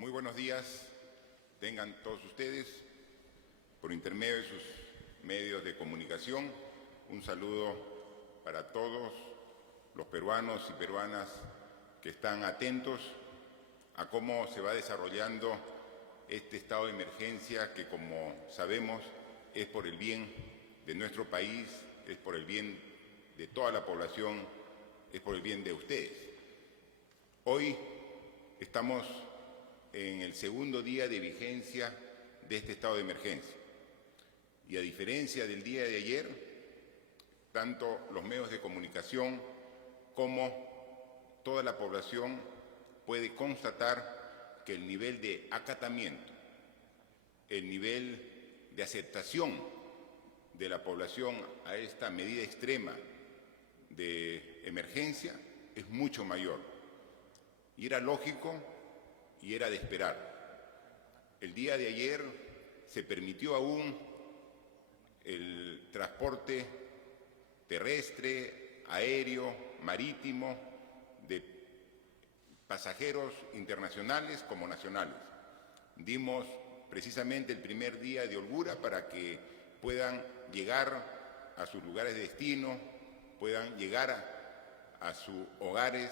Muy buenos días, tengan todos ustedes, por intermedio de sus medios de comunicación, un saludo para todos los peruanos y peruanas que están atentos a cómo se va desarrollando este estado de emergencia que, como sabemos, es por el bien de nuestro país, es por el bien de toda la población, es por el bien de ustedes. Hoy estamos en el segundo día de vigencia de este estado de emergencia. Y a diferencia del día de ayer, tanto los medios de comunicación como toda la población puede constatar que el nivel de acatamiento, el nivel de aceptación de la población a esta medida extrema de emergencia es mucho mayor. Y era lógico y era de esperar. El día de ayer se permitió aún el transporte terrestre, aéreo, marítimo, de pasajeros internacionales como nacionales. Dimos precisamente el primer día de holgura para que puedan llegar a sus lugares de destino, puedan llegar a sus hogares,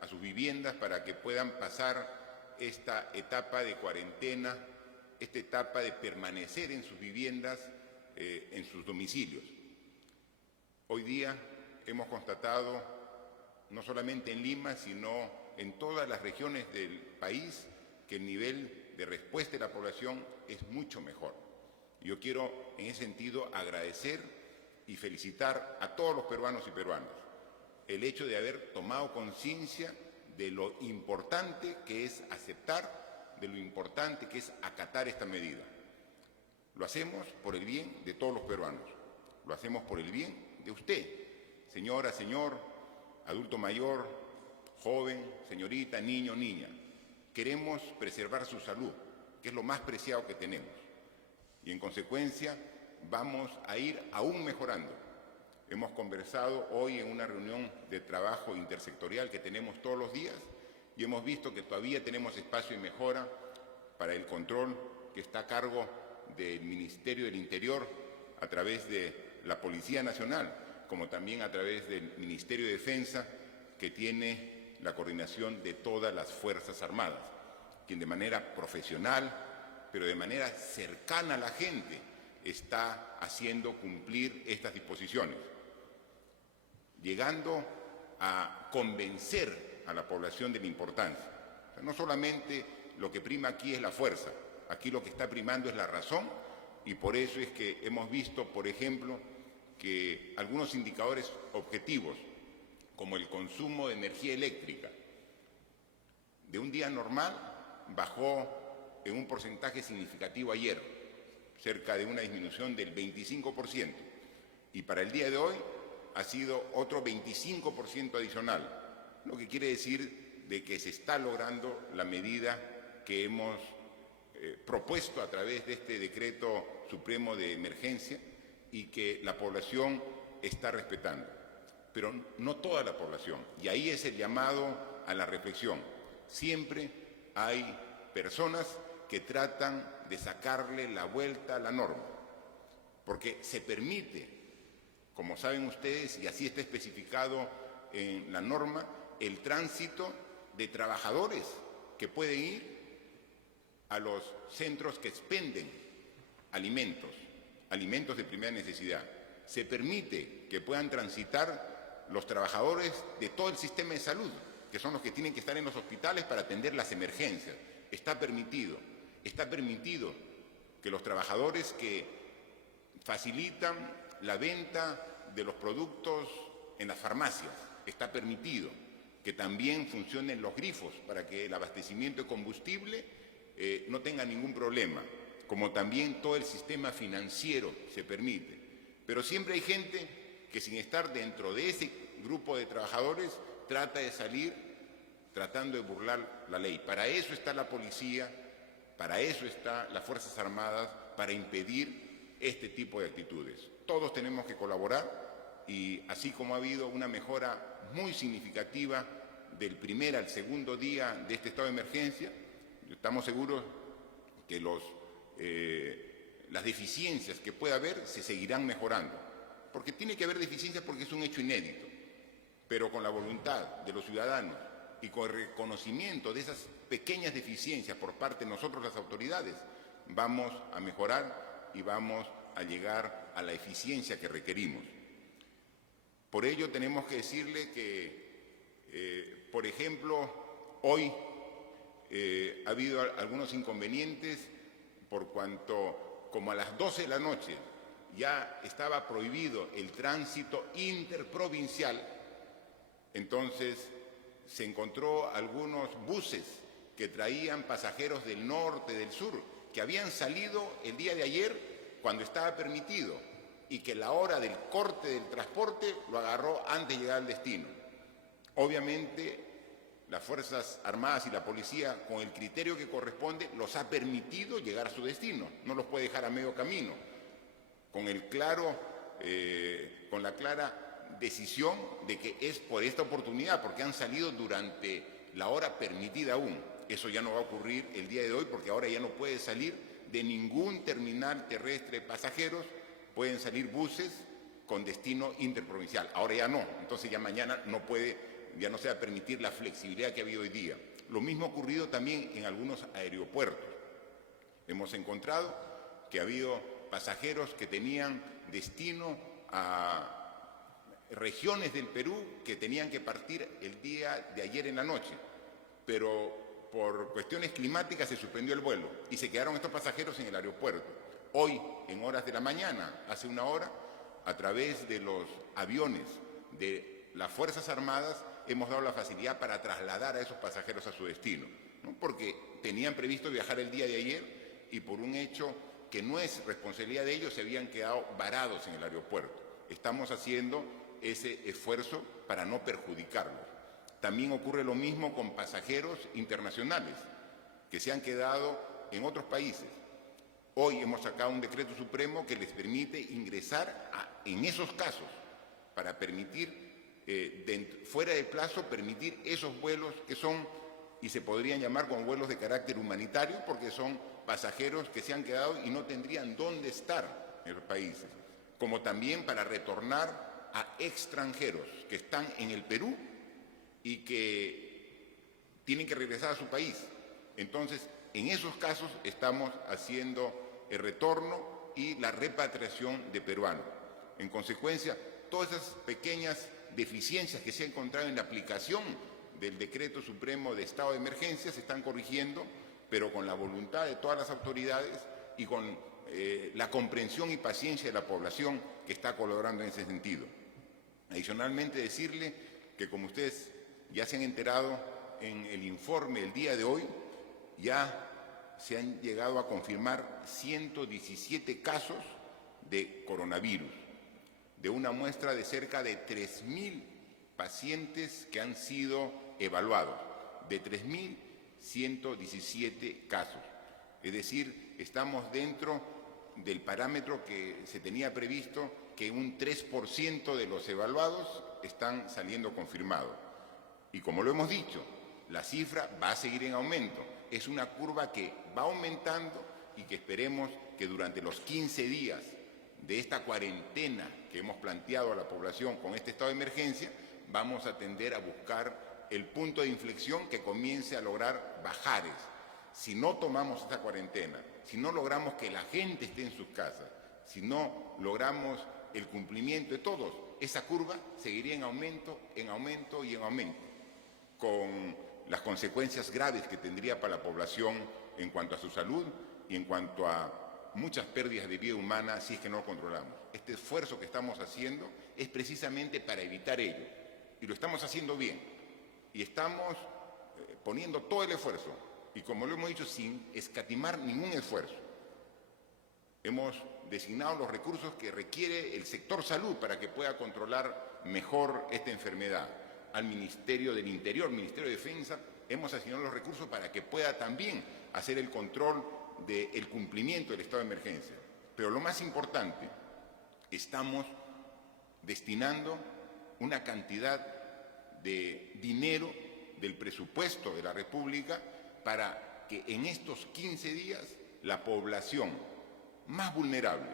a sus viviendas, para que puedan pasar esta etapa de cuarentena, esta etapa de permanecer en sus viviendas, en sus domicilios. Hoy día hemos constatado, no solamente en Lima, sino en todas las regiones del país, que el nivel de respuesta de la población es mucho mejor. Yo quiero, en ese sentido, agradecer y felicitar a todos los peruanos y peruanas el hecho de haber tomado conciencia de lo importante que es aceptar, de lo importante que es acatar esta medida. Lo hacemos por el bien de todos los peruanos, lo hacemos por el bien de usted, señora, señor, adulto mayor, joven, señorita, niño, niña. Queremos preservar su salud, que es lo más preciado que tenemos, y en consecuencia vamos a ir aún mejorando. Hemos conversado hoy en una reunión de trabajo intersectorial que tenemos todos los días y hemos visto que todavía tenemos espacio de mejora para el control que está a cargo del Ministerio del Interior a través de la Policía Nacional, como también a través del Ministerio de Defensa, que tiene la coordinación de todas las Fuerzas Armadas, quien de manera profesional, pero de manera cercana a la gente, está haciendo cumplir estas disposiciones, llegando a convencer a la población de la importancia. O sea, no solamente lo que prima aquí es la fuerza, aquí lo que está primando es la razón, y por eso es que hemos visto, por ejemplo, que algunos indicadores objetivos, como el consumo de energía eléctrica, de un día normal bajó en un porcentaje significativo ayer, cerca de una disminución del 25%, y para el día de hoy ha sido otro 25% adicional, lo que quiere decir de que se está logrando la medida que hemos propuesto a través de este decreto supremo de emergencia y que la población está respetando, pero no toda la población, y ahí es el llamado a la reflexión. Siempre hay personas que tratan de sacarle la vuelta a la norma, porque se permite, como saben ustedes, y así está especificado en la norma, el tránsito de trabajadores que pueden ir a los centros que expenden alimentos de primera necesidad. Se permite que puedan transitar los trabajadores de todo el sistema de salud, que son los que tienen que estar en los hospitales para atender las emergencias. Está permitido que los trabajadores que facilitan la venta de los productos en las farmacias, está permitido que también funcionen los grifos para que el abastecimiento de combustible no tenga ningún problema, como también todo el sistema financiero se permite. Pero siempre hay gente que, sin estar dentro de ese grupo de trabajadores, trata de salir tratando de burlar la ley. Para eso está la policía, para eso están las Fuerzas Armadas, para impedir este tipo de actitudes. Todos tenemos que colaborar y, así como ha habido una mejora muy significativa del primer al segundo día de este estado de emergencia, Estamos seguros que las deficiencias que pueda haber se seguirán mejorando, porque tiene que haber deficiencias porque es un hecho inédito, pero con la voluntad de los ciudadanos y con el reconocimiento de esas pequeñas deficiencias por parte de nosotros las autoridades, vamos a mejorar y vamos a llegar a la eficiencia que requerimos. Por ello tenemos que decirle que, por ejemplo, hoy ha habido algunos inconvenientes por cuanto, como a las 12 de la noche ya estaba prohibido el tránsito interprovincial, entonces se encontró algunos buses que traían pasajeros del norte, del sur, que habían salido el día de ayer cuando estaba permitido y que la hora del corte del transporte lo agarró antes de llegar al destino. Obviamente, las Fuerzas Armadas y la Policía, con el criterio que corresponde, los ha permitido llegar a su destino, no los puede dejar a medio camino, con la clara decisión de que es por esta oportunidad, porque han salido durante la hora permitida aún. Eso ya no va a ocurrir el día de hoy, porque ahora ya no puede salir de ningún terminal terrestre de pasajeros, pueden salir buses con destino interprovincial. Ahora ya no, entonces ya mañana ya no se va a permitir la flexibilidad que ha habido hoy día. Lo mismo ha ocurrido también en algunos aeropuertos. Hemos encontrado que ha habido pasajeros que tenían destino a regiones del Perú que tenían que partir el día de ayer en la noche, pero por cuestiones climáticas se suspendió el vuelo y se quedaron estos pasajeros en el aeropuerto. Hoy, en horas de la mañana, hace una hora, a través de los aviones de las Fuerzas Armadas, hemos dado la facilidad para trasladar a esos pasajeros a su destino, ¿no? Porque tenían previsto viajar el día de ayer y por un hecho que no es responsabilidad de ellos, se habían quedado varados en el aeropuerto. Estamos haciendo ese esfuerzo para no perjudicarlos. También ocurre lo mismo con pasajeros internacionales que se han quedado en otros países. Hoy hemos sacado un decreto supremo que les permite ingresar en esos casos para permitir, fuera de plazo, permitir esos vuelos que son, y se podrían llamar como vuelos de carácter humanitario, porque son pasajeros que se han quedado y no tendrían dónde estar en los países, como también para retornar a extranjeros que están en el Perú y que tienen que regresar a su país. Entonces, en esos casos estamos haciendo el retorno y la repatriación de peruanos. En consecuencia, todas esas pequeñas deficiencias que se han encontrado en la aplicación del Decreto Supremo de Estado de Emergencia se están corrigiendo, pero con la voluntad de todas las autoridades y con la comprensión y paciencia de la población que está colaborando en ese sentido. Adicionalmente, decirle que, como ustedes ya se han enterado en el informe el día de hoy, ya se han llegado a confirmar 117 casos de coronavirus, de una muestra de cerca de 3.000 pacientes que han sido evaluados, de 3.117 casos. Es decir, estamos dentro del parámetro que se tenía previsto, que un 3% de los evaluados están saliendo confirmados. Y como lo hemos dicho, la cifra va a seguir en aumento. Es una curva que va aumentando y que esperemos que durante los 15 días de esta cuarentena que hemos planteado a la población con este estado de emergencia, vamos a tender a buscar el punto de inflexión que comience a lograr bajares. Si no tomamos esta cuarentena, si no logramos que la gente esté en sus casas, si no logramos el cumplimiento de todos, esa curva seguiría en aumento, en aumento y en aumento, con las consecuencias graves que tendría para la población en cuanto a su salud y en cuanto a muchas pérdidas de vida humana si es que no lo controlamos. Este esfuerzo que estamos haciendo es precisamente para evitar ello, y lo estamos haciendo bien, y estamos poniendo todo el esfuerzo, y como lo hemos dicho, sin escatimar ningún esfuerzo. Hemos designado los recursos que requiere el sector salud para que pueda controlar mejor esta enfermedad. Al Ministerio del Interior, Ministerio de Defensa, hemos asignado los recursos para que pueda también hacer el control del cumplimiento del estado de emergencia. Pero lo más importante, estamos destinando una cantidad de dinero del presupuesto de la República para que en estos 15 días la población más vulnerable,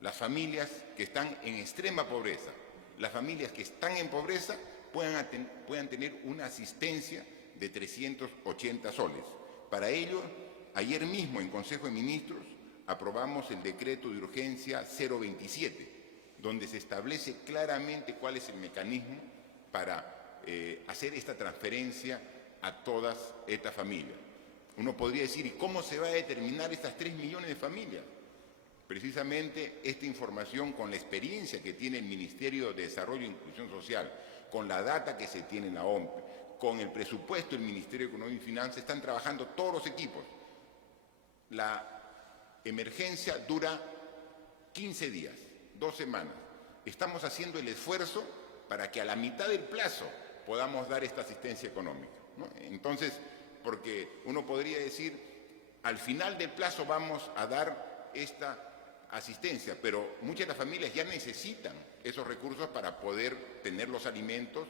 las familias que están en extrema pobreza, las familias que están en pobreza puedan tener una asistencia de 380 soles. Para ello, ayer mismo en Consejo de Ministros aprobamos el decreto de urgencia 027, donde se establece claramente cuál es el mecanismo para hacer esta transferencia a todas estas familias. Uno podría decir, ¿y cómo se va a determinar estas 3 millones de familias? Precisamente esta información, con la experiencia que tiene el Ministerio de Desarrollo e Inclusión Social, con la data que se tiene en la OMPE, con el presupuesto del Ministerio de Economía y Finanzas, están trabajando todos los equipos. La emergencia dura 15 días, 2 semanas. Estamos haciendo el esfuerzo para que a la mitad del plazo podamos dar esta asistencia económica, ¿no? Entonces, porque uno podría decir, al final del plazo vamos a dar esta asistencia, pero muchas de las familias ya necesitan esos recursos para poder tener los alimentos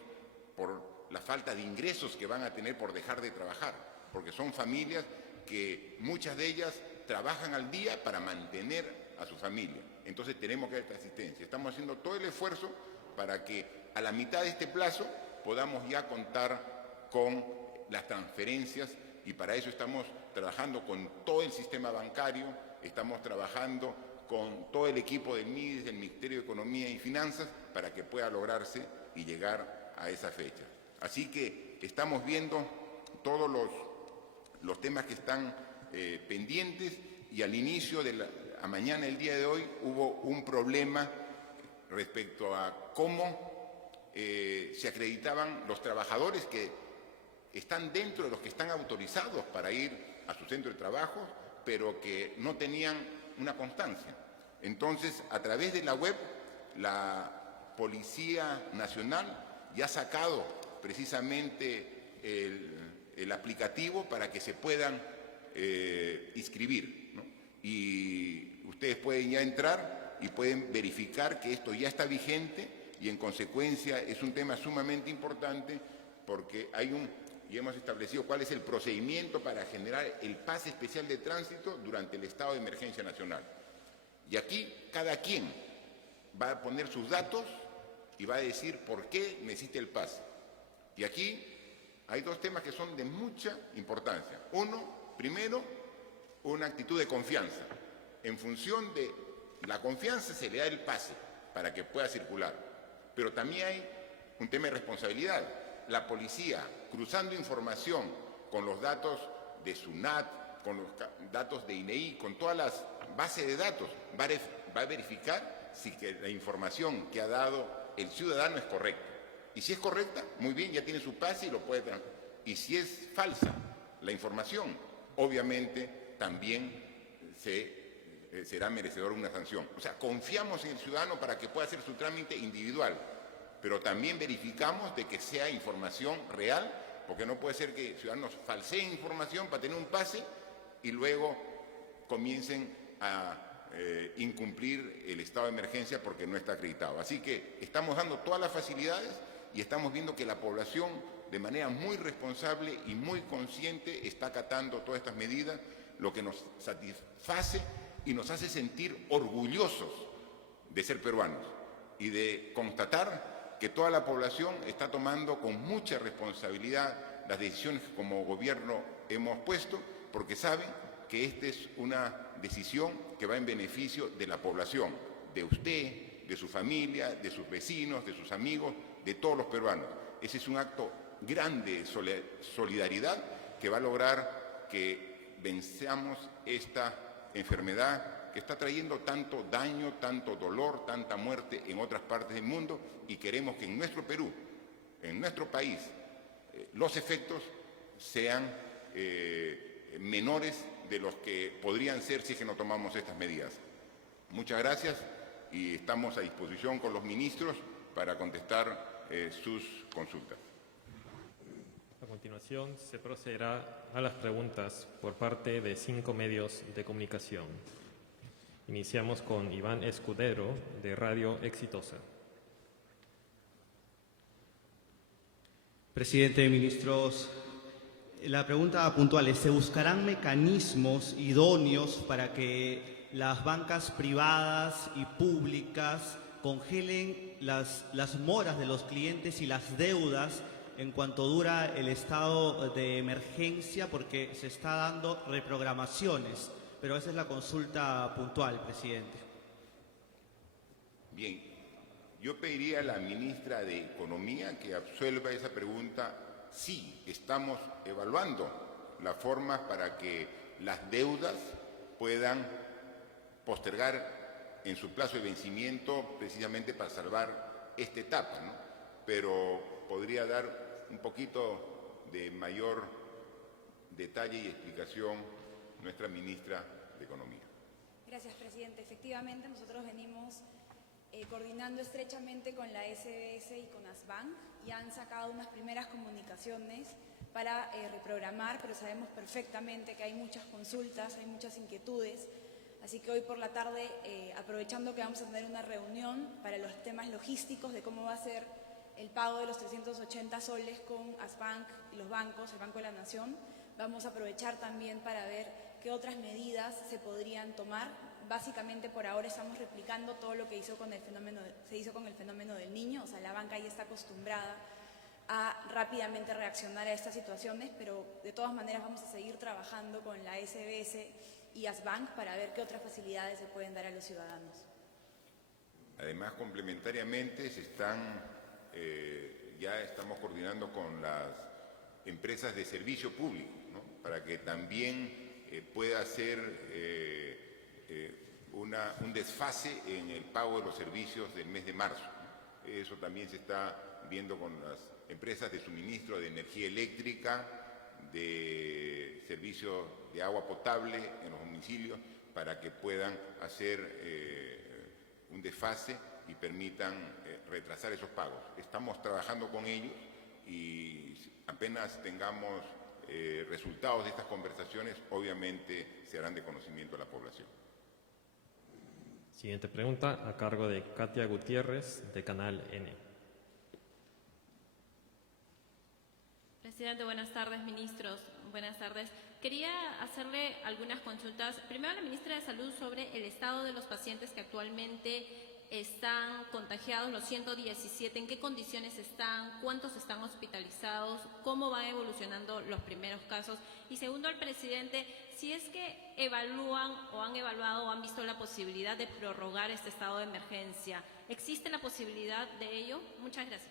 por la falta de ingresos que van a tener por dejar de trabajar, porque son familias que muchas de ellas trabajan al día para mantener a su familia. Entonces tenemos que dar esta asistencia. Estamos haciendo todo el esfuerzo para que a la mitad de este plazo podamos ya contar con las transferencias, y para eso estamos trabajando con todo el sistema bancario, estamos trabajando con todo el equipo del MIDES, del Ministerio de Economía y Finanzas, para que pueda lograrse y llegar a esa fecha. Así que estamos viendo todos los temas que están pendientes, y al inicio a mañana, el día de hoy, hubo un problema respecto a cómo se acreditaban los trabajadores que están dentro de los que están autorizados para ir a su centro de trabajo, pero que no tenían una constancia. Entonces, a través de la web, la Policía Nacional ya ha sacado precisamente el aplicativo para que se puedan inscribir, ¿no? Y ustedes pueden ya entrar y pueden verificar que esto ya está vigente, y en consecuencia es un tema sumamente importante, porque y hemos establecido cuál es el procedimiento para generar el pase especial de tránsito durante el estado de emergencia nacional. Y aquí cada quien va a poner sus datos y va a decir por qué necesita el pase. Y aquí hay 2 temas que son de mucha importancia. Uno, primero, una actitud de confianza. En función de la confianza se le da el pase para que pueda circular. Pero también hay un tema de responsabilidad. La policía, cruzando información con los datos de SUNAT, con los datos de INEI, con todas las bases de datos, va a verificar si la información que ha dado el ciudadano es correcta. Y si es correcta, muy bien, ya tiene su pase y lo puede tener. Y si es falsa la información, obviamente también será merecedor de una sanción. O sea, confiamos en el ciudadano para que pueda hacer su trámite individual, pero también verificamos de que sea información real, porque no puede ser que ciudadanos falseen información para tener un pase y luego comiencen a incumplir el estado de emergencia porque no está acreditado. Así que estamos dando todas las facilidades y estamos viendo que la población, de manera muy responsable y muy consciente, está acatando todas estas medidas, lo que nos satisface y nos hace sentir orgullosos de ser peruanos y de constatar que toda la población está tomando con mucha responsabilidad las decisiones que como gobierno hemos puesto, porque saben que esta es una decisión que va en beneficio de la población, de usted, de su familia, de sus vecinos, de sus amigos, de todos los peruanos. Ese es un acto grande de solidaridad que va a lograr que venzamos esta enfermedad que está trayendo tanto daño, tanto dolor, tanta muerte en otras partes del mundo, y queremos que en nuestro Perú, en nuestro país, los efectos sean menores de los que podrían ser si es que no tomamos estas medidas. Muchas gracias y estamos a disposición con los ministros para contestar sus consultas. A continuación, se procederá a las preguntas por parte de 5 medios de comunicación. Iniciamos con Iván Escudero, de Radio Exitosa. Presidente, ministros, La pregunta puntual es, ¿se buscarán mecanismos idóneos para que las bancas privadas y públicas congelen las moras de los clientes y las deudas en cuanto dura el estado de emergencia? Porque se está dando reprogramaciones, pero esa es la consulta puntual, presidente. Bien, yo pediría a la ministra de Economía que absuelva esa pregunta. Sí, estamos evaluando las formas para que las deudas puedan postergar en su plazo de vencimiento precisamente para salvar esta etapa, ¿no? Pero podría dar un poquito de mayor detalle y explicación nuestra ministra de Economía. Gracias, presidente. Efectivamente, nosotros venimos coordinando estrechamente con la SBS y con ASBank y han sacado unas primeras comunicaciones para reprogramar, pero sabemos perfectamente que hay muchas consultas, hay muchas inquietudes, así que hoy por la tarde, aprovechando que vamos a tener una reunión para los temas logísticos de cómo va a ser el pago de los 380 soles con ASBank y los bancos, el Banco de la Nación, vamos a aprovechar también para ver qué otras medidas se podrían tomar. Básicamente, por ahora estamos replicando todo lo que se hizo con el fenómeno del Niño, o sea, la banca ya está acostumbrada a rápidamente reaccionar a estas situaciones, pero de todas maneras vamos a seguir trabajando con la SBS y ASBank para ver qué otras facilidades se pueden dar a los ciudadanos. Además, complementariamente, ya estamos coordinando con las empresas de servicio público, ¿no? Para que también pueda ser un desfase en el pago de los servicios del mes de marzo, ¿no? Eso también se está viendo con las empresas de suministro de energía eléctrica, de servicios de agua potable en los domicilios, para que puedan hacer un desfase y permitan retrasar esos pagos. Estamos trabajando con ellos y apenas tengamos resultados de estas conversaciones, obviamente se harán de conocimiento a la población. Siguiente pregunta, a cargo de Katia Gutiérrez, de Canal N. Presidente, buenas tardes, ministros. Buenas tardes. Quería hacerle algunas consultas. Primero a la ministra de Salud sobre el estado de los pacientes que actualmente están contagiados, los 117, ¿en qué condiciones están? ¿Cuántos están hospitalizados? ¿Cómo van evolucionando los primeros casos? Y segundo, al presidente, si es que evalúan o han evaluado o han visto la posibilidad de prorrogar este estado de emergencia. ¿Existe la posibilidad de ello? Muchas gracias.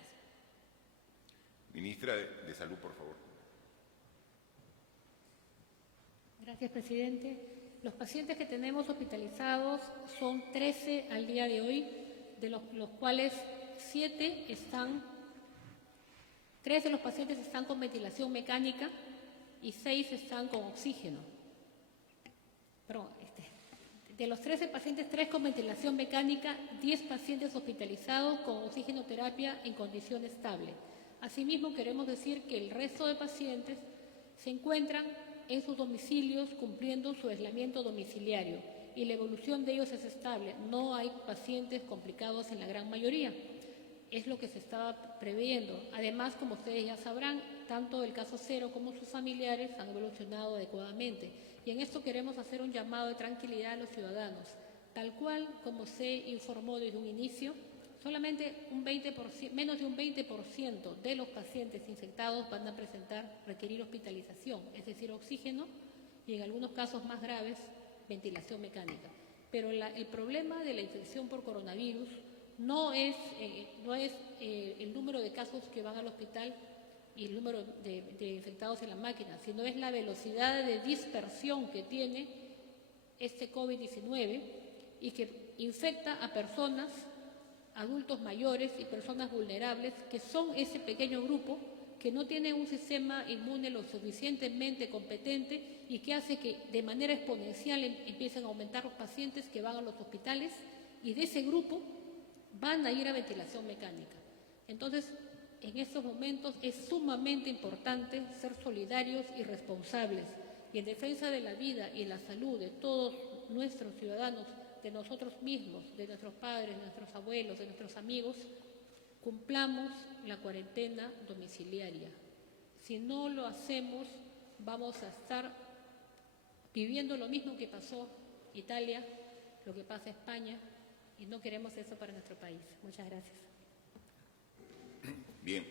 Ministra de Salud, por favor. Gracias, presidente. Los pacientes que tenemos hospitalizados son 13 al día de hoy, de los cuales 3 de los pacientes están con ventilación mecánica y 6 están con oxígeno. Perdón, de los 13 pacientes, 3 con ventilación mecánica, 10 pacientes hospitalizados con oxigenoterapia en condición estable. Asimismo, queremos decir que el resto de pacientes se encuentran en sus domicilios cumpliendo su aislamiento domiciliario y la evolución de ellos es estable. No hay pacientes complicados en la gran mayoría. Es lo que se estaba previendo. Además, como ustedes ya sabrán, tanto el caso cero como sus familiares han evolucionado adecuadamente. Y en esto queremos hacer un llamado de tranquilidad a los ciudadanos. Tal cual como se informó desde un inicio, solamente menos de un 20% de los pacientes infectados van a requerir hospitalización, es decir, oxígeno y en algunos casos más graves, ventilación mecánica. Pero el problema de la infección por coronavirus no es el número de casos que van al hospital y el número de infectados en la máquina, sino es la velocidad de dispersión que tiene este COVID-19 y que infecta a personas, adultos mayores y personas vulnerables, que son ese pequeño grupo que no tiene un sistema inmune lo suficientemente competente y que hace que de manera exponencial empiecen a aumentar los pacientes que van a los hospitales y de ese grupo van a ir a ventilación mecánica. Entonces, en estos momentos es sumamente importante ser solidarios y responsables y en defensa de la vida y la salud de todos nuestros ciudadanos, de nosotros mismos, de nuestros padres, de nuestros abuelos, de nuestros amigos, cumplamos la cuarentena domiciliaria. Si no lo hacemos, vamos a estar viviendo lo mismo que pasó Italia, lo que pasa España, y no queremos eso para nuestro país. Muchas gracias. Bien,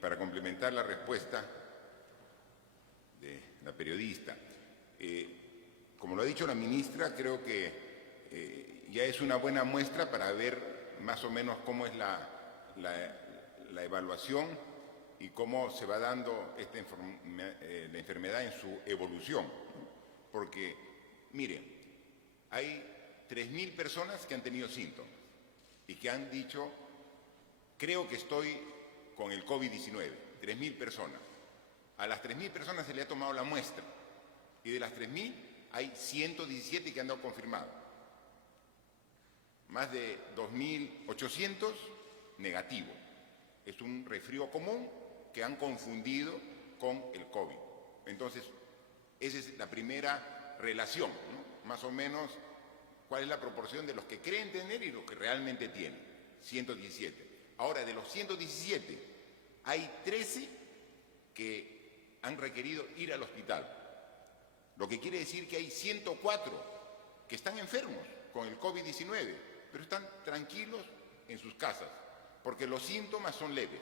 para complementar la respuesta de la periodista, como lo ha dicho la ministra, creo que ya es una buena muestra para ver más o menos cómo es la evaluación y cómo se va dando la enfermedad en su evolución. Porque, miren, hay 3.000 personas que han tenido síntomas y que han dicho, creo que estoy con el COVID-19, 3.000 personas. A las 3.000 personas se le ha tomado la muestra y de las 3.000 hay 117 que han dado confirmado. Más de 2.800 negativos. Es un resfrío común que han confundido con el COVID. Entonces, esa es la primera relación, ¿no? Más o menos, cuál es la proporción de los que creen tener y los que realmente tienen. 117. Ahora, de los 117, hay 13 que han requerido ir al hospital. Lo que quiere decir que hay 104 que están enfermos con el COVID-19, pero están tranquilos en sus casas, porque los síntomas son leves.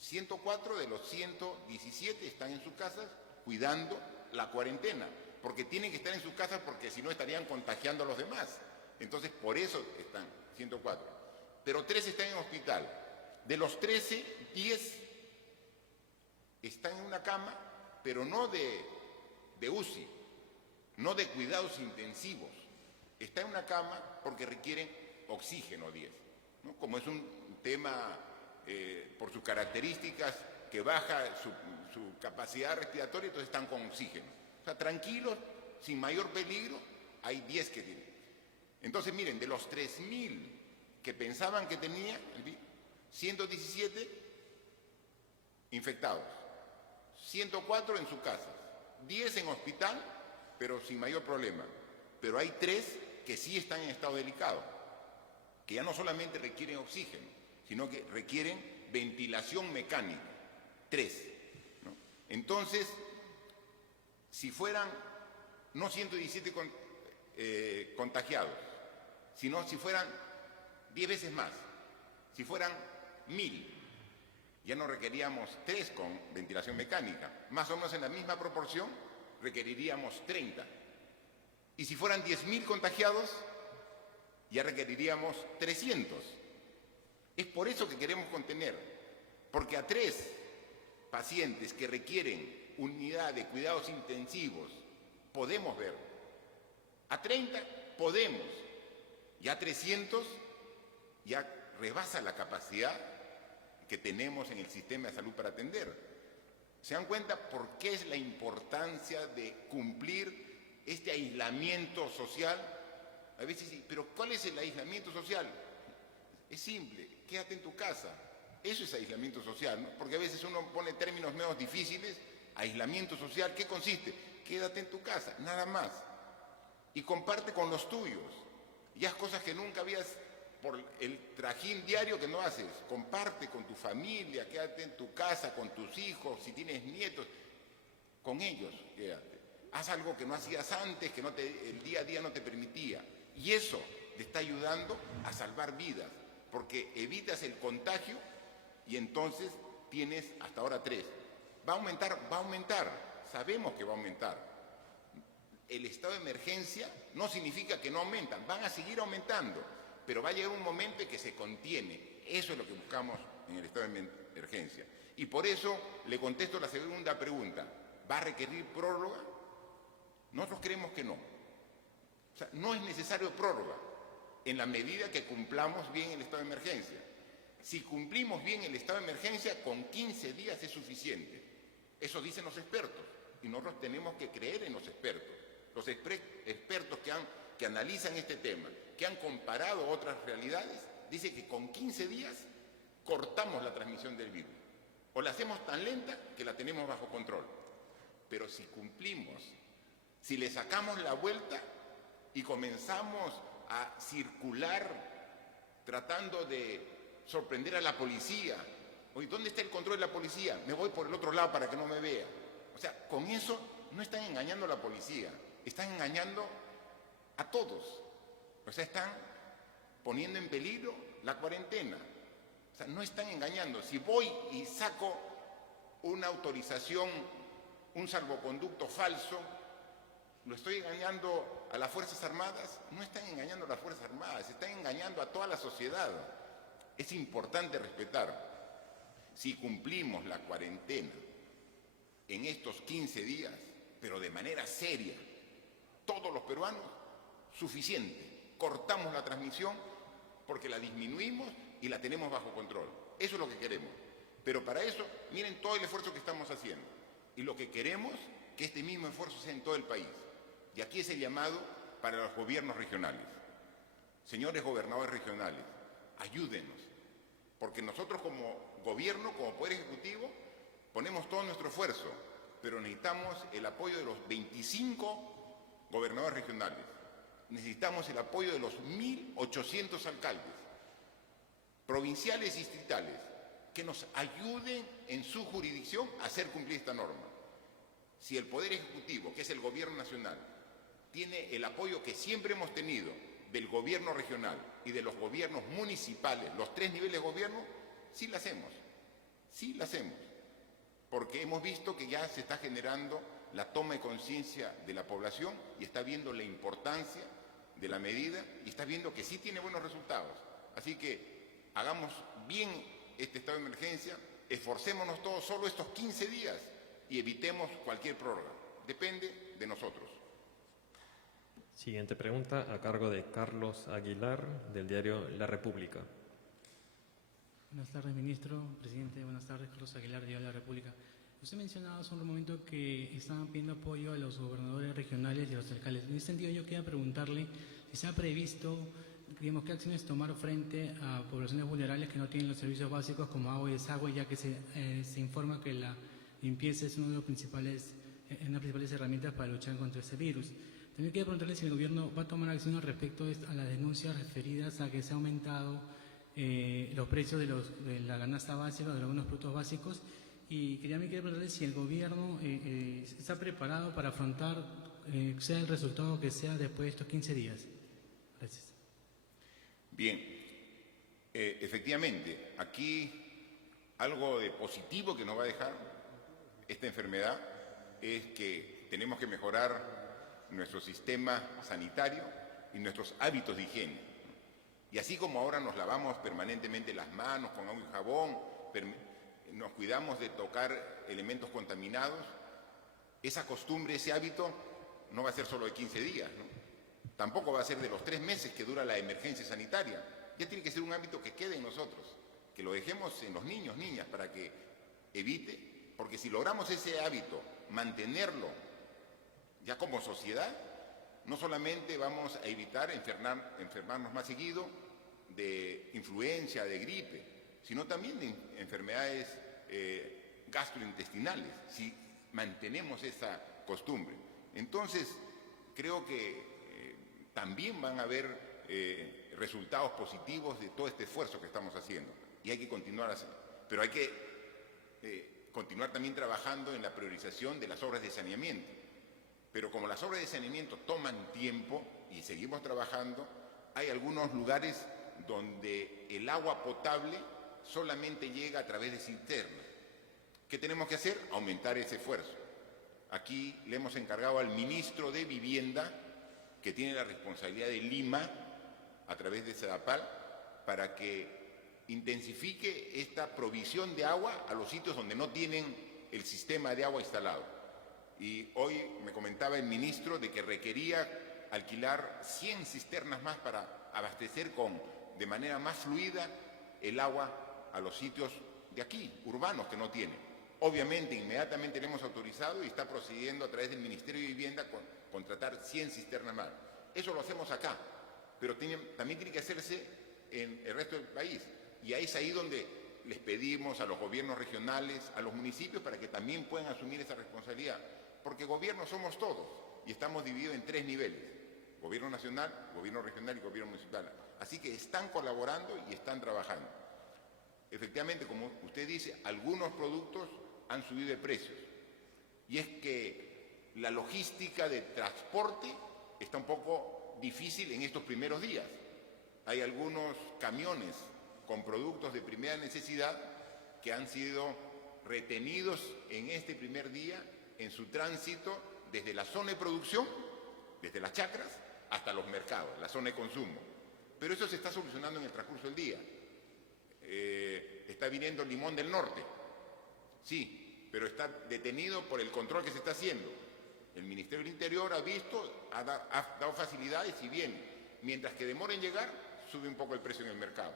104 de los 117 están en sus casas cuidando la cuarentena, porque tienen que estar en sus casas porque si no estarían contagiando a los demás. Entonces, por eso están 104. Pero 13 están en hospital. De los 13, 10 están en una cama, pero no de UCI, no de cuidados intensivos. Está en una cama porque requieren oxígeno 10, ¿no? Como es un tema, por sus características, que baja su capacidad respiratoria, entonces están con oxígeno. O sea, tranquilos, sin mayor peligro, hay 10 que tienen. Entonces, miren, de los 3.000 que pensaban que tenía, 117 infectados, 104 en su casa, 10 en hospital, pero sin mayor problema. Pero hay 3 que sí están en estado delicado, que ya no solamente requieren oxígeno, sino que requieren ventilación mecánica. 3, ¿no? Entonces, si fueran no 117 contagiados, sino si fueran 10 veces más, si fueran 1.000, ya no requeríamos 3 con ventilación mecánica. Más o menos en la misma proporción requeriríamos 30. Y si fueran 10.000 contagiados, ya requeriríamos 300. Es por eso que queremos contener, porque a 3 pacientes que requieren unidad de cuidados intensivos podemos ver. A 30 podemos. Ya 300 ya rebasa la capacidad que tenemos en el sistema de salud para atender. ¿Se dan cuenta por qué es la importancia de cumplir este aislamiento social? A veces sí, pero ¿cuál es el aislamiento social? Es simple, quédate en tu casa. Eso es aislamiento social, ¿no? Porque a veces uno pone términos menos difíciles. Aislamiento social, ¿qué consiste? Quédate en tu casa, nada más. Y comparte con los tuyos. Y haz cosas que nunca habías, por el trajín diario que no haces. Comparte con tu familia, quédate en tu casa, con tus hijos, si tienes nietos, con ellos quédate. Haz algo que no hacías antes, que el día a día no te permitía. Y eso te está ayudando a salvar vidas, porque evitas el contagio y entonces tienes hasta ahora 3. ¿Va a aumentar? Va a aumentar. Sabemos que va a aumentar. El estado de emergencia no significa que no aumentan, van a seguir aumentando, pero va a llegar un momento en que se contiene. Eso es lo que buscamos en el estado de emergencia. Y por eso le contesto la segunda pregunta. ¿Va a requerir prórroga? Nosotros creemos que no. O sea, no es necesario prórroga en la medida que cumplamos bien el estado de emergencia. Si cumplimos bien el estado de emergencia, con 15 días es suficiente. Eso dicen los expertos y nosotros tenemos que creer en los expertos. Los expertos que analizan este tema, que han comparado otras realidades, dicen que con 15 días cortamos la transmisión del virus. O la hacemos tan lenta que la tenemos bajo control. Pero si cumplimos, si le sacamos la vuelta y comenzamos a circular tratando de sorprender a la policía. Oye, ¿dónde está el control de la policía? Me voy por el otro lado para que no me vea. O sea, con eso no están engañando a la policía, están engañando a todos. O sea, están poniendo en peligro la cuarentena. O sea, no están engañando. Si voy y saco una autorización, un salvoconducto falso, ¿lo estoy engañando a las Fuerzas Armadas? No están engañando a las Fuerzas Armadas, están engañando a toda la sociedad. Es importante respetar. Si cumplimos la cuarentena en estos 15 días, pero de manera seria, todos los peruanos, suficiente. Cortamos la transmisión porque la disminuimos y la tenemos bajo control. Eso es lo que queremos. Pero para eso, miren todo el esfuerzo que estamos haciendo. Y lo que queremos, que este mismo esfuerzo sea en todo el país. Y aquí es el llamado para los gobiernos regionales. Señores gobernadores regionales, ayúdenos. Porque nosotros como gobierno, como Poder Ejecutivo, ponemos todo nuestro esfuerzo, pero necesitamos el apoyo de los 25 gobernadores regionales. Necesitamos el apoyo de los 1.800 alcaldes, provinciales y distritales, que nos ayuden en su jurisdicción a hacer cumplir esta norma. Si el Poder Ejecutivo, que es el Gobierno Nacional, tiene el apoyo que siempre hemos tenido del Gobierno regional y de los gobiernos municipales, los 3 niveles de gobierno, sí la hacemos. Sí la hacemos. Porque hemos visto que ya se está generando la toma de conciencia de la población y está viendo la importancia de la medida y está viendo que sí tiene buenos resultados. Así que hagamos bien este estado de emergencia, esforcémonos todos solo estos 15 días y evitemos cualquier prórroga. Depende de nosotros. Siguiente pregunta a cargo de Carlos Aguilar, del diario La República. Buenas tardes, ministro, presidente. Buenas tardes, Carlos Aguilar, diario La República. Usted mencionaba hace un momento que estaban pidiendo apoyo a los gobernadores regionales y a los alcaldes. En ese sentido, yo quería preguntarle si se ha previsto, digamos, qué acciones tomar frente a poblaciones vulnerables que no tienen los servicios básicos como agua y desagüe, ya que se informa que la limpieza es una de las principales herramientas para luchar contra ese virus. También quería preguntarle si el gobierno va a tomar acción respecto a las denuncias referidas a que se ha aumentado los precios de la canasta básica, de algunos productos básicos, y quería preguntarle si el gobierno está preparado para afrontar, sea el resultado que sea después de estos 15 días. Gracias. Bien, efectivamente, aquí algo de positivo que nos va a dejar esta enfermedad es que tenemos que mejorar nuestro sistema sanitario y nuestros hábitos de higiene. Y así como ahora nos lavamos permanentemente las manos con agua y jabón, nos cuidamos de tocar elementos contaminados, esa costumbre, ese hábito no va a ser solo de 15 días, ¿no? Tampoco va a ser de los 3 meses que dura la emergencia sanitaria. Ya tiene que ser un hábito que quede en nosotros, que lo dejemos en los niños, niñas, para que evite, porque si logramos ese hábito, mantenerlo ya como sociedad, no solamente vamos a evitar enfermarnos más seguido de influenza, de gripe, sino también de enfermedades gastrointestinales, si mantenemos esa costumbre. Entonces, creo que también van a haber resultados positivos de todo este esfuerzo que estamos haciendo y hay que continuar así. Pero hay que continuar también trabajando en la priorización de las obras de saneamiento. Pero como las obras de saneamiento toman tiempo y seguimos trabajando, hay algunos lugares donde el agua potable solamente llega a través de cisternas. ¿Qué tenemos que hacer? Aumentar ese esfuerzo. Aquí le hemos encargado al ministro de Vivienda, que tiene la responsabilidad de Lima, a través de SEDAPAL, para que intensifique esta provisión de agua a los sitios donde no tienen el sistema de agua instalado. Y hoy me comentaba el ministro de que requería alquilar 100 cisternas más para abastecer de manera más fluida el agua a los sitios de aquí, urbanos, que no tienen. Obviamente, inmediatamente le hemos autorizado y está procediendo a través del Ministerio de Vivienda contratar 100 cisternas más. Eso lo hacemos acá, pero también tiene que hacerse en el resto del país. Y ahí es ahí donde les pedimos a los gobiernos regionales, a los municipios, para que también puedan asumir esa responsabilidad. Porque gobierno somos todos y estamos divididos en 3 niveles, gobierno nacional, gobierno regional y gobierno municipal. Así que están colaborando y están trabajando. Efectivamente, como usted dice, algunos productos han subido de precios, y es que la logística de transporte está un poco difícil en estos primeros días. Hay algunos camiones con productos de primera necesidad que han sido retenidos en este primer día en su tránsito desde la zona de producción, desde las chacras, hasta los mercados, la zona de consumo. Pero eso se está solucionando en el transcurso del día. Está viniendo el limón del norte, sí, pero está detenido por el control que se está haciendo. El Ministerio del Interior ha visto, ha dado facilidades y viene. Mientras que demora en llegar, sube un poco el precio en el mercado.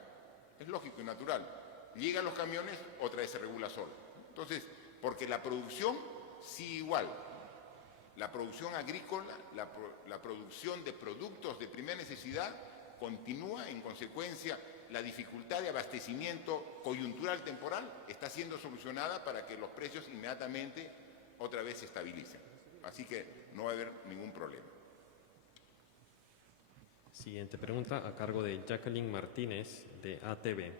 Es lógico y natural. Llegan los camiones, otra vez se regula solo. Entonces, porque la producción sí igual. La producción agrícola, la producción de productos de primera necesidad continúa. En consecuencia, la dificultad de abastecimiento coyuntural temporal está siendo solucionada para que los precios inmediatamente otra vez se estabilicen. Así que no va a haber ningún problema. Siguiente pregunta a cargo de Jacqueline Martínez de ATV.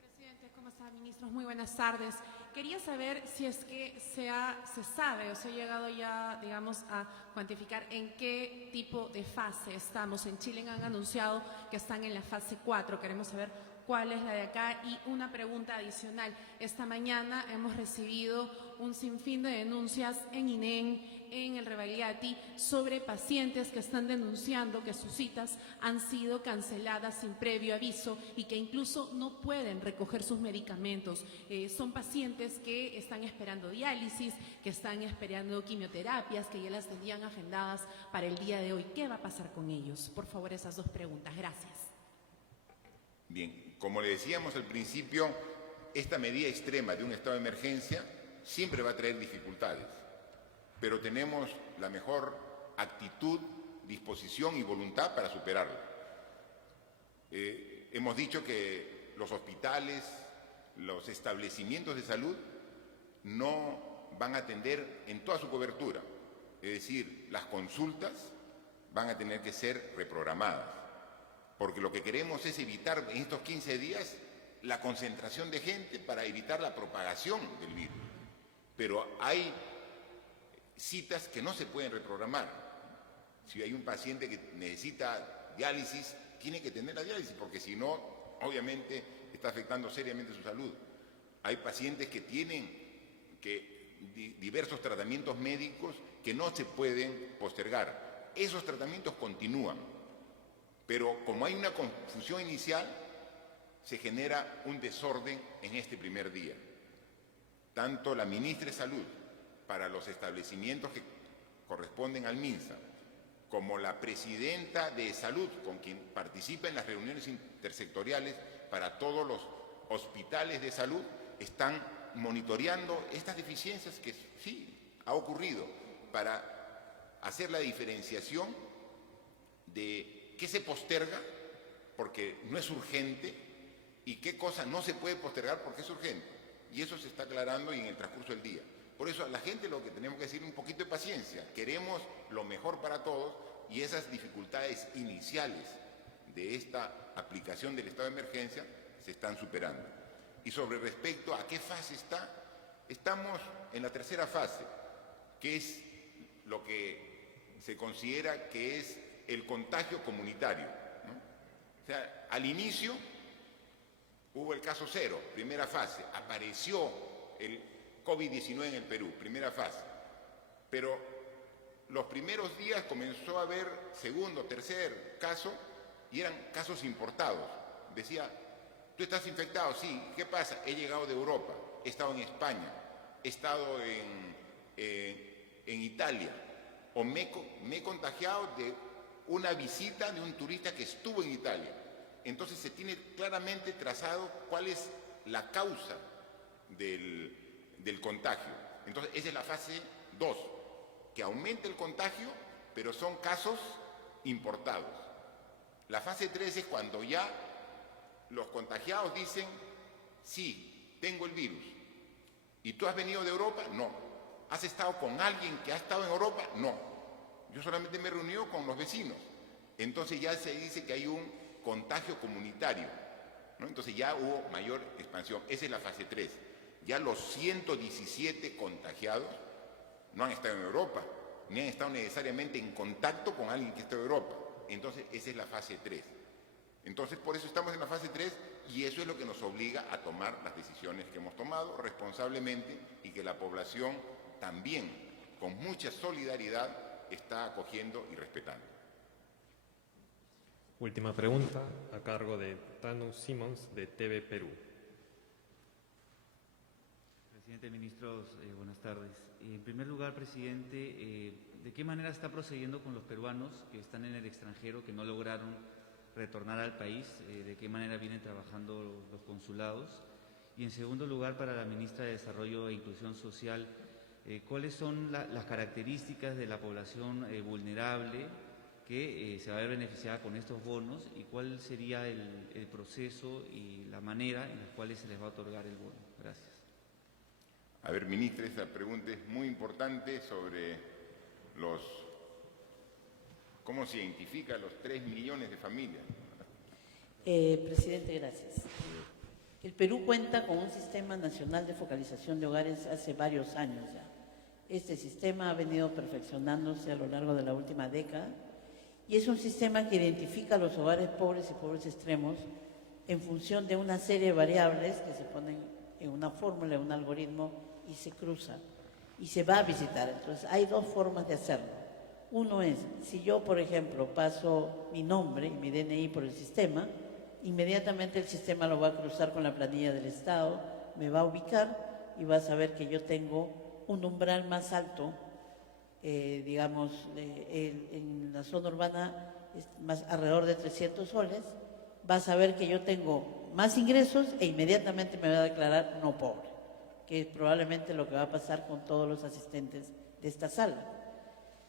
Presidente, ¿cómo está, ministros? Muy buenas tardes. Quería saber si es que se sabe o se ha llegado ya, digamos, a cuantificar en qué tipo de fase estamos. En Chile han anunciado que están en la fase 4. Queremos saber cuál es la de acá. Y una pregunta adicional. Esta mañana hemos recibido un sinfín de denuncias en INEN, en el Rebagliati, sobre pacientes que están denunciando que sus citas han sido canceladas sin previo aviso y que incluso no pueden recoger sus medicamentos. Son pacientes que están esperando diálisis, que están esperando quimioterapias, que ya las tenían agendadas para el día de hoy. ¿Qué va a pasar con ellos? Por favor, esas dos preguntas. Gracias. Bien, como le decíamos al principio, esta medida extrema de un estado de emergencia siempre va a traer dificultades, pero tenemos la mejor actitud, disposición y voluntad para superarla. Hemos dicho que los hospitales, los establecimientos de salud no van a atender en toda su cobertura, es decir, las consultas van a tener que ser reprogramadas, porque lo que queremos es evitar en estos 15 días la concentración de gente para evitar la propagación del virus. Pero hay citas que no se pueden reprogramar. Si hay un paciente que necesita diálisis, tiene que tener la diálisis, porque si no, obviamente está afectando seriamente su salud. Hay pacientes que tienen diversos tratamientos médicos que no se pueden postergar. Esos tratamientos continúan, pero como hay una confusión inicial, se genera un desorden en este primer día. Tanto la ministra de Salud, para los establecimientos que corresponden al MINSA, como la presidenta de Salud, con quien participa en las reuniones intersectoriales para todos los hospitales de salud, están monitoreando estas deficiencias que sí ha ocurrido, para hacer la diferenciación de qué se posterga porque no es urgente y qué cosa no se puede postergar porque es urgente. Y eso se está aclarando y en el transcurso del día. Por eso a la gente lo que tenemos que decir es un poquito de paciencia. Queremos lo mejor para todos y esas dificultades iniciales de esta aplicación del estado de emergencia se están superando. Y sobre respecto a qué fase está, estamos en la tercera fase, que es lo que se considera que es el contagio comunitario, ¿no? O sea, al inicio hubo el caso cero, primera fase, apareció el COVID-19 en el Perú, primera fase, pero los primeros días comenzó a haber segundo, tercer caso y eran casos importados. Decía, ¿tú estás infectado? Sí. ¿Qué pasa? He llegado de Europa, he estado en España, he estado en Italia, o me he contagiado de una visita de un turista que estuvo en Italia. Entonces se tiene claramente trazado cuál es la causa del contagio. Entonces esa es la fase 2, que aumenta el contagio, pero son casos importados. La fase 3 es cuando ya los contagiados dicen, sí, tengo el virus. ¿Y tú has venido de Europa? No. ¿Has estado con alguien que ha estado en Europa? No. Yo solamente me he reunido con los vecinos. Entonces ya se dice que hay un contagio comunitario, ¿no? Entonces ya hubo mayor expansión. Esa es la fase 3. Ya los 117 contagiados no han estado en Europa, ni han estado necesariamente en contacto con alguien que está en Europa. Entonces, esa es la fase 3. Entonces, por eso estamos en la fase 3 y eso es lo que nos obliga a tomar las decisiones que hemos tomado responsablemente y que la población también, con mucha solidaridad, está acogiendo y respetando. Última pregunta a cargo de Tanu Simons de TV Perú. Presidente, ministros, buenas tardes. En primer lugar, presidente, ¿de qué manera está procediendo con los peruanos que están en el extranjero, que no lograron retornar al país? ¿De qué manera vienen trabajando los consulados? Y en segundo lugar, para la ministra de Desarrollo e Inclusión Social, ¿cuáles son las características de la población vulnerable que se va a ver beneficiada con estos bonos y cuál sería el proceso y la manera en la cual se les va a otorgar el bono? Gracias. A ver, ministra, esta pregunta es muy importante sobre cómo se identifica a los 3 millones de familias. Presidente, gracias. El Perú cuenta con un sistema nacional de focalización de hogares hace varios años ya. Este sistema ha venido perfeccionándose a lo largo de la última década y es un sistema que identifica a los hogares pobres y pobres extremos en función de una serie de variables que se ponen en una fórmula, en un algoritmo y se cruza y se va a visitar. Entonces, hay dos formas de hacerlo. Uno es, si yo, por ejemplo, paso mi nombre y mi DNI por el sistema, inmediatamente el sistema lo va a cruzar con la planilla del Estado, me va a ubicar y va a saber que yo tengo un umbral más alto, digamos, en la zona urbana es más alrededor de 300 soles, va a saber que yo tengo más ingresos e inmediatamente me va a declarar no pobre, que es probablemente lo que va a pasar con todos los asistentes de esta sala.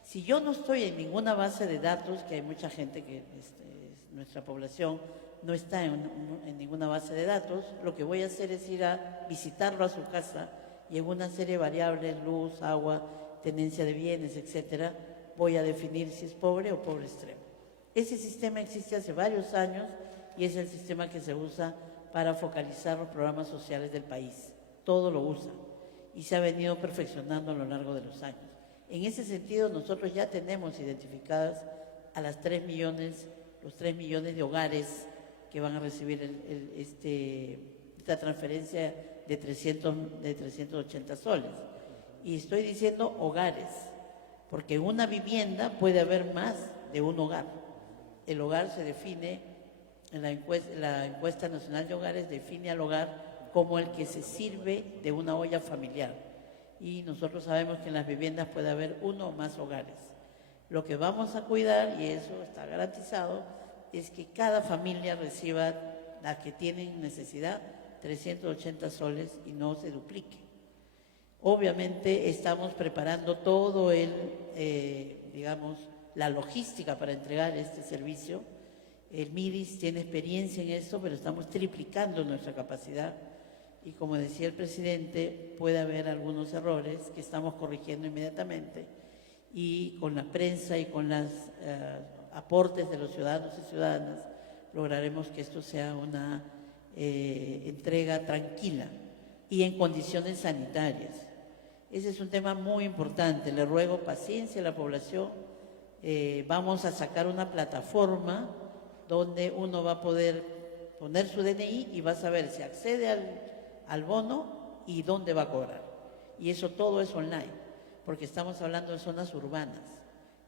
Si yo no estoy en ninguna base de datos, que hay mucha gente que nuestra población no está en ninguna base de datos, lo que voy a hacer es ir a visitarlo a su casa y en una serie de variables, luz, agua, tenencia de bienes, etcétera, voy a definir si es pobre o pobre extremo. Ese sistema existe hace varios años y es el sistema que se usa para focalizar los programas sociales del país. Todo lo usa y se ha venido perfeccionando a lo largo de los años. En ese sentido, nosotros ya tenemos identificadas a los 3 millones de hogares que van a recibir esta transferencia de 380 soles. Y estoy diciendo hogares, porque en una vivienda puede haber más de un hogar. El hogar se define, en la encuesta nacional de hogares define al hogar como el que se sirve de una olla familiar. Y nosotros sabemos que en las viviendas puede haber uno o más hogares. Lo que vamos a cuidar, y eso está garantizado, es que cada familia reciba, la que tienen necesidad, 380 soles y no se duplique. Obviamente estamos preparando todo la logística para entregar este servicio. El MIDIS tiene experiencia en esto, pero estamos triplicando nuestra capacidad. Y como decía el presidente, puede haber algunos errores que estamos corrigiendo inmediatamente y con la prensa y con los aportes de los ciudadanos y ciudadanas lograremos que esto sea una entrega tranquila y en condiciones sanitarias. Ese es un tema muy importante. Le ruego paciencia a la población. Vamos a sacar una plataforma donde uno va a poder poner su DNI y va a saber si accede al bono y dónde va a cobrar. Y eso todo es online, porque estamos hablando de zonas urbanas.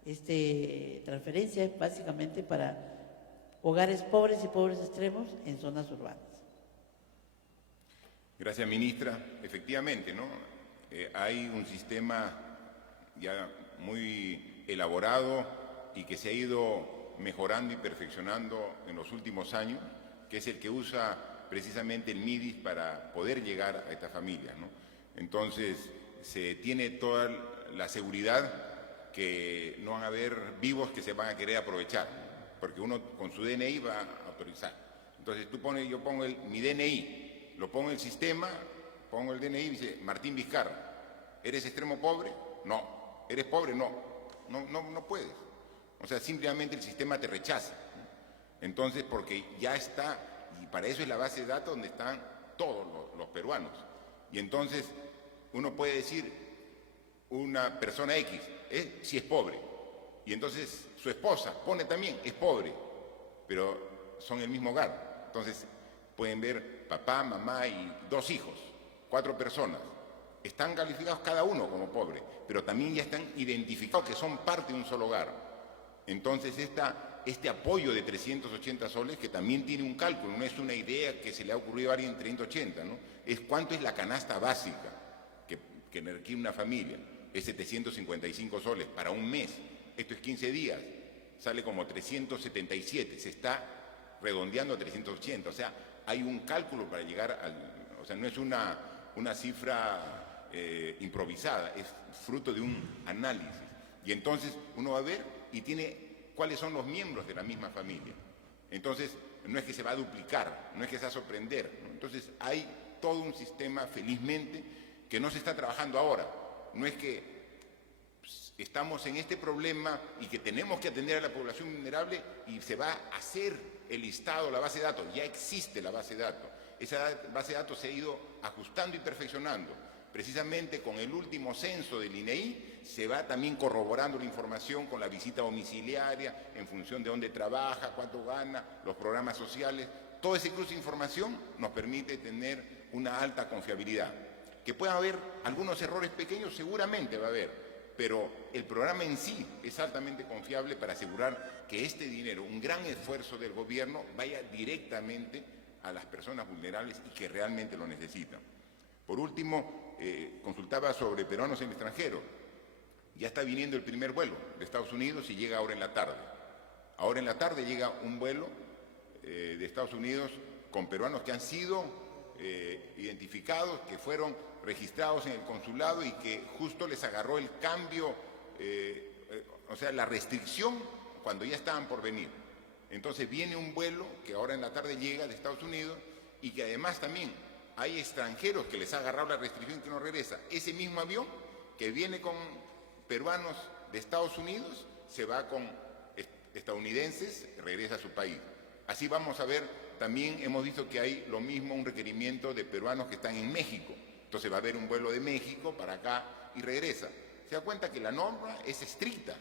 Transferencia es básicamente para hogares pobres y pobres extremos en zonas urbanas. Gracias, ministra. Efectivamente, ¿no? Hay un sistema ya muy elaborado y que se ha ido mejorando y perfeccionando en los últimos años, que es el que usa precisamente el MIDIS para poder llegar a estas familias, ¿no? Entonces, se tiene toda la seguridad que no van a haber vivos que se van a querer aprovechar, porque uno con su DNI va a autorizar. Entonces, yo pongo mi DNI, lo pongo en el sistema, pongo el DNI y dice, Martín Vizcarra, ¿eres extremo pobre? No. ¿Eres pobre? No. No puedes. O sea, simplemente el sistema te rechaza. Entonces, porque ya está, y para eso es la base de datos donde están todos los peruanos. Y entonces uno puede decir, una persona X, si es pobre. Y entonces su esposa pone también, es pobre, pero son el mismo hogar. Entonces pueden ver papá, mamá y 2 hijos, 4 personas. Están calificados cada uno como pobre, pero también ya están identificados que son parte de un solo hogar. Entonces este apoyo de 380 soles, que también tiene un cálculo, no es una idea que se le ha ocurrido a alguien 380, ¿no? Es cuánto es la canasta básica que requiere una familia. Es 755 soles para un mes. Esto es 15 días. Sale como 377. Se está redondeando a 380. O sea, hay un cálculo para llegar al... O sea, no es una cifra improvisada, es fruto de un análisis. Y entonces uno va a ver y tiene cuáles son los miembros de la misma familia. Entonces, no es que se va a duplicar, no es que se va a sorprender, ¿no? Entonces, hay todo un sistema, felizmente, que no se está trabajando ahora. No es que estamos en este problema y que tenemos que atender a la población vulnerable y se va a hacer el listado, la base de datos. Ya existe la base de datos. Esa base de datos se ha ido ajustando y perfeccionando. Precisamente con el último censo del INEI se va también corroborando la información con la visita domiciliaria, en función de dónde trabaja, cuánto gana, los programas sociales. Todo ese cruce de información nos permite tener una alta confiabilidad. Que pueda haber algunos errores pequeños, seguramente va a haber, pero el programa en sí es altamente confiable para asegurar que este dinero, un gran esfuerzo del gobierno, vaya directamente a las personas vulnerables y que realmente lo necesitan. Por último, consultaba sobre peruanos en el extranjero. Ya está viniendo el primer vuelo de Estados Unidos y llega ahora en la tarde. Ahora en la tarde llega un vuelo de Estados Unidos con peruanos que han sido identificados, que fueron registrados en el consulado y que justo les agarró el cambio, o sea, la restricción cuando ya estaban por venir. Entonces viene un vuelo que ahora en la tarde llega de Estados Unidos y que además también hay extranjeros que les ha agarrado la restricción y que no regresa. Ese mismo avión que viene con peruanos de Estados Unidos se va con estadounidenses, regresa a su país. Así vamos a ver, también hemos visto que hay lo mismo, un requerimiento de peruanos que están en México. Entonces va a haber un vuelo de México para acá y regresa. Se da cuenta que la norma es estricta,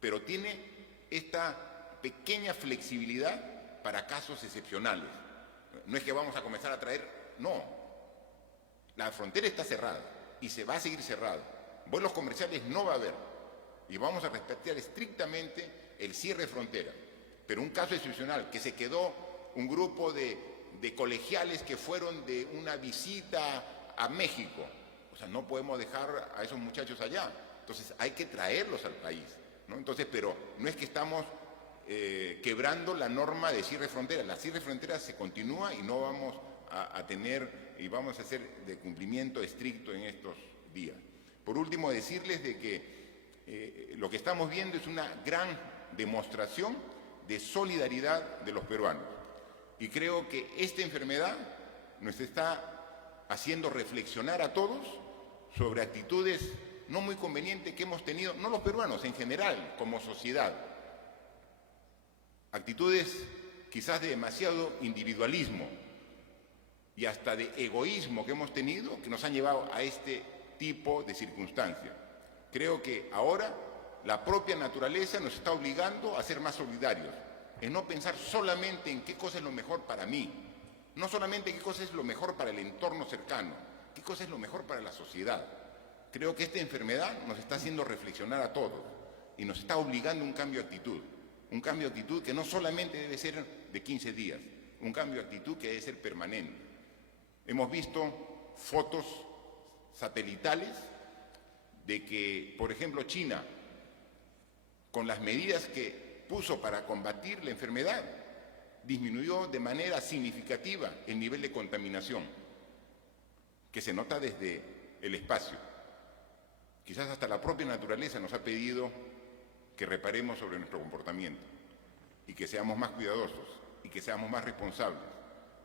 pero tiene esta pequeña flexibilidad para casos excepcionales. No es que vamos a comenzar a traer, no. La frontera está cerrada y se va a seguir cerrada. Vuelos comerciales no va a haber y vamos a respetar estrictamente el cierre de frontera. Pero un caso excepcional, que se quedó un grupo de colegiales que fueron de una visita a México. O sea, no podemos dejar a esos muchachos allá. Entonces hay que traerlos al país, ¿no? Entonces, pero no es que estamos quebrando la norma de cierre de fronteras. La cierre de fronteras se continúa y no vamos a tener y vamos a hacer de cumplimiento estricto en estos días. Por último, decirles de que lo que estamos viendo es una gran demostración de solidaridad de los peruanos. Y creo que esta enfermedad nos está haciendo reflexionar a todos sobre actitudes no muy convenientes que hemos tenido, no los peruanos, en general, como sociedad. Actitudes quizás de demasiado individualismo y hasta de egoísmo que hemos tenido, que nos han llevado a este tipo de circunstancias. Creo que ahora la propia naturaleza nos está obligando a ser más solidarios, en no pensar solamente en qué cosa es lo mejor para mí, no solamente qué cosa es lo mejor para el entorno cercano, qué cosa es lo mejor para la sociedad. Creo que esta enfermedad nos está haciendo reflexionar a todos y nos está obligando a un cambio de actitud. Un cambio de actitud que no solamente debe ser de 15 días, un cambio de actitud que debe ser permanente. Hemos visto fotos satelitales de que, por ejemplo, China, con las medidas que puso para combatir la enfermedad, disminuyó de manera significativa el nivel de contaminación, que se nota desde el espacio. Quizás hasta la propia naturaleza nos ha pedido que reparemos sobre nuestro comportamiento y que seamos más cuidadosos y que seamos más responsables,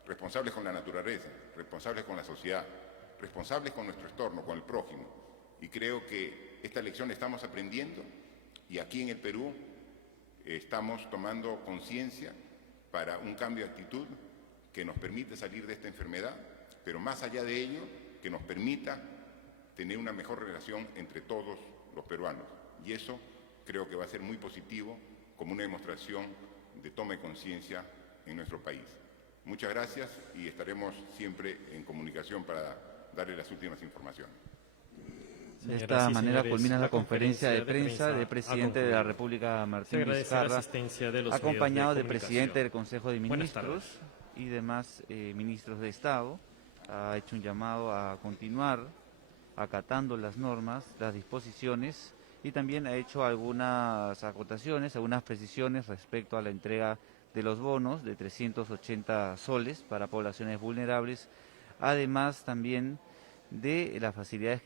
responsables con la naturaleza, responsables con la sociedad, responsables con nuestro entorno, con el prójimo. Y creo que esta lección la estamos aprendiendo y aquí en el Perú estamos tomando conciencia para un cambio de actitud que nos permite salir de esta enfermedad, pero más allá de ello, que nos permita tener una mejor relación entre todos los peruanos. Y eso creo que va a ser muy positivo como una demostración de toma de conciencia en nuestro país. Muchas gracias y estaremos siempre en comunicación para darle las últimas informaciones. De esta manera culmina la conferencia de prensa del presidente de la República, Martín Vizcarra, acompañado del presidente del Consejo de Ministros y demás ministros de Estado. Ha hecho un llamado a continuar acatando las normas, las disposiciones, y también ha hecho algunas acotaciones, algunas precisiones respecto a la entrega de los bonos de 380 soles para poblaciones vulnerables, además también de las facilidades que